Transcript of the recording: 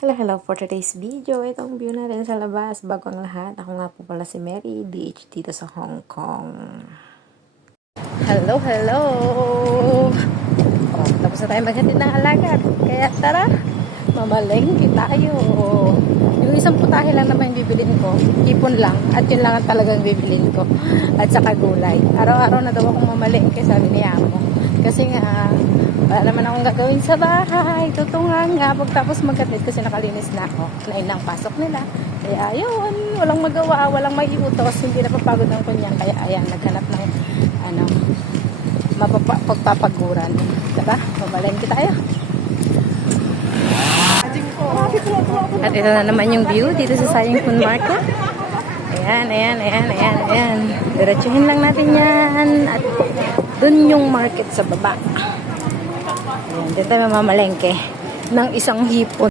Hello for today's video. Itong view natin sa labas. Bago ang lahat, ako nga po pala si Mary DH dito sa Hong Kong. Hello! Oh, tapos na tayo maghatid ng alagad. Kaya tara, mamalengke tayo. Yung isang putahe lang naman yung bibilin ko. Ipon lang. At yun lang ang talagang bibilin ko. At saka gulay. Araw-araw na daw akong mamalengke, sabi ni Amo. Kasi nga, wala naman akong gagawin sa bahay. Tutungan nga. Pagtapos magkatid kasi nakalinis na ako. Nain ang pasok nila. Kaya ayun, walang magawa, walang may iutos. Hindi napapagod ng kunyang. Kaya ayan, naghanap ng pagpapaguran. Diba? Mamalengke tayo. At ito na naman yung view dito sa Sayingpun Market. Ayan. Diretsuhin lang natin yan. At dun yung market sa baba. Ayan, dito tayo mamamalengke ng isang hipon.